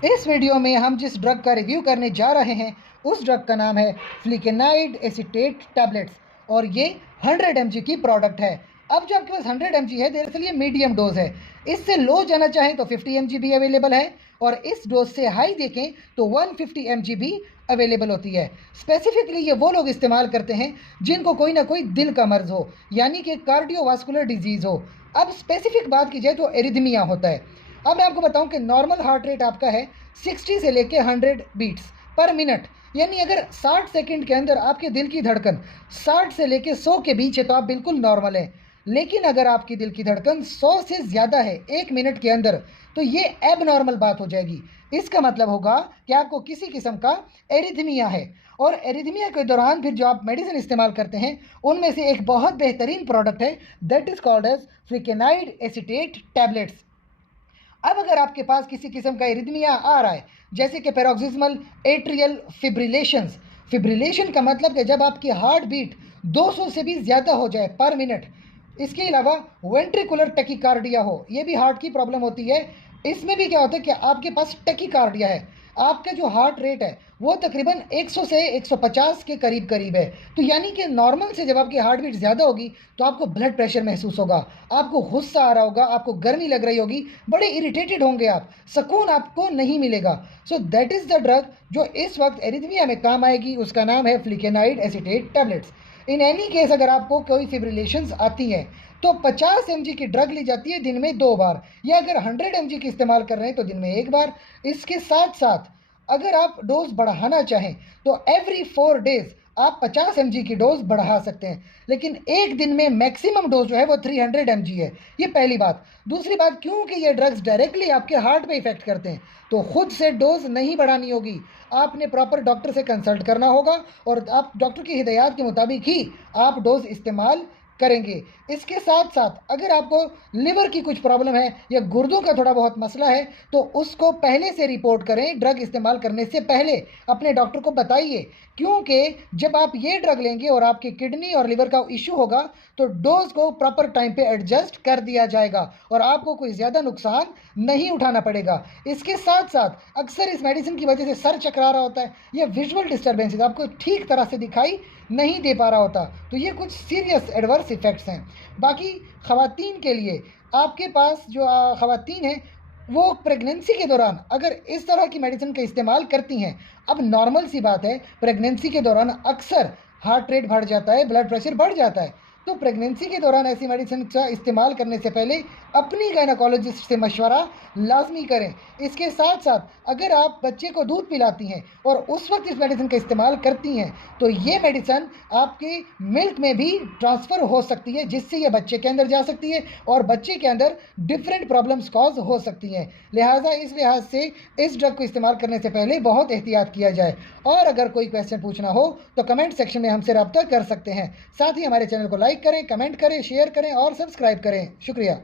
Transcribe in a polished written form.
इस वीडियो में हम जिस ड्रग का रिव्यू करने जा रहे हैं उस ड्रग का नाम है फ्लिकेनाइड एसीटेट टैबलेट्स और ये 100 mg की प्रोडक्ट है। अब जो आपके पास 100 mg है दरअसल ये मीडियम डोज है। इससे लो जाना चाहें तो 50 mg भी अवेलेबल है और इस डोज से हाई देखें तो 150 mg भी अवेलेबल होती है। स्पेसिफिकली ये वो लोग इस्तेमाल करते हैं जिनको कोई ना कोई दिल का मर्ज हो यानी कि कार्डियोवास्कुलर डिजीज़ हो। अब स्पेसिफिक बात की जाए तो एरिथमिया होता है। अब मैं आपको बताऊं कि नॉर्मल हार्ट रेट आपका है 60 से लेके 100 बीट्स पर मिनट, यानी अगर 60 सेकंड के अंदर आपके दिल की धड़कन 60 से लेके 100 के बीच है तो आप बिल्कुल नॉर्मल हैं। लेकिन अगर आपकी दिल की धड़कन 100 से ज़्यादा है 1 मिनट के अंदर तो ये एब नॉर्मल बात हो जाएगी। इसका मतलब होगा कि आपको किसी किस्म का एरिथमिया है और एरिथमिया के दौरान फिर जो आप मेडिसिन इस्तेमाल करते हैं उनमें से एक बहुत बेहतरीन प्रोडक्ट है that is called as flecainide acetate tablets. अब अगर आपके पास किसी किस्म का एरिथमिया आ रहा है जैसे कि पैरोक्सिस्मल एट्रियल फिब्रिलेशन का मतलब कि जब आपकी हार्ट बीट 200 से भी ज़्यादा हो जाए पर मिनट, इसके अलावा वेंट्रिकुलर टैकीकार्डिया हो, ये भी हार्ट की प्रॉब्लम होती है। इसमें भी क्या होता है कि आपके पास टैकीकार्डिया है, आपका जो हार्ट रेट है वो तकरीबन 100 से 150 के करीब है। तो यानी कि नॉर्मल से जब आपकी हार्ट बीट ज़्यादा होगी तो आपको ब्लड प्रेशर महसूस होगा, आपको गुस्सा आ रहा होगा, आपको गर्मी लग रही होगी, बड़े इरिटेटेड होंगे आप, सुकून आपको नहीं मिलेगा। So that is the drug जो इस वक्त एरिथमिया में काम आएगी, उसका नाम है फ्लिकेनाइड acetate tablets. In any case अगर आपको कोई फिब्रिलेशंस आती हैं तो 50 mg की ड्रग ली जाती है दिन में 2 बार, या अगर 100 mg की इस्तेमाल कर रहे हैं तो दिन में 1 बार। इसके साथ साथ अगर आप डोज बढ़ाना चाहें तो एवरी 4 डेज आप 50 mg की डोज बढ़ा सकते हैं, लेकिन एक दिन में मैक्सिमम डोज जो है वो 300 mg है। ये पहली बात। दूसरी बात, क्योंकि ये ड्रग्स डायरेक्टली आपके हार्ट पे इफेक्ट करते हैं तो खुद से डोज नहीं बढ़ानी होगी, आपने प्रॉपर डॉक्टर से कंसल्ट करना होगा और आप डॉक्टर की हिदायत के मुताबिक ही आप डोज इस्तेमाल करेंगे। इसके साथ साथ अगर आपको लिवर की कुछ प्रॉब्लम है या गुर्दों का थोड़ा बहुत मसला है तो उसको पहले से रिपोर्ट करें, ड्रग इस्तेमाल करने से पहले अपने डॉक्टर को बताइए, क्योंकि जब आप ये ड्रग लेंगे और आपकी किडनी और लिवर का इशू होगा तो डोज को प्रॉपर टाइम पे एडजस्ट कर दिया जाएगा और आपको कोई ज़्यादा नुकसान नहीं उठाना पड़ेगा। इसके साथ साथ अक्सर इस मेडिसिन की वजह से सर चकरा रहा होता है या विजुअल डिस्टर्बेंसेस, आपको ठीक तरह से दिखाई नहीं दे पा रहा होता, तो ये कुछ सीरियस एडवर्स इफ़ेक्ट्स हैं। बाकी ख़वातीन के लिए आपके पास जो ख़वातीन हैं वो प्रेगनेंसी के दौरान अगर इस तरह की मेडिसिन का इस्तेमाल करती हैं, अब नॉर्मल सी बात है प्रेगनेंसी के दौरान अक्सर हार्ट रेट बढ़ जाता है, ब्लड प्रेशर बढ़ जाता है, तो प्रेगनेंसी के दौरान ऐसी मेडिसिन का इस्तेमाल करने से पहले अपनी गायनोकोलॉजिस्ट से मशवरा लाजमी करें। इसके साथ साथ अगर आप बच्चे को दूध पिलाती हैं और उस वक्त इस मेडिसिन का इस्तेमाल करती हैं तो ये मेडिसिन आपके मिल्क में भी ट्रांसफ़र हो सकती है, जिससे ये बच्चे के अंदर जा सकती है और बच्चे के अंदर डिफरेंट प्रॉब्लम्स कॉज हो सकती हैं। लिहाजा इस लिहाज से इस ड्रग को इस्तेमाल करने से पहले बहुत एहतियात किया जाए। और अगर कोई क्वेश्चन पूछना हो तो कमेंट सेक्शन में हमसे रब्ता कर सकते हैं। साथ ही हमारे चैनल को लाइक करें, कमेंट करें, शेयर करें और सब्सक्राइब करें। शुक्रिया।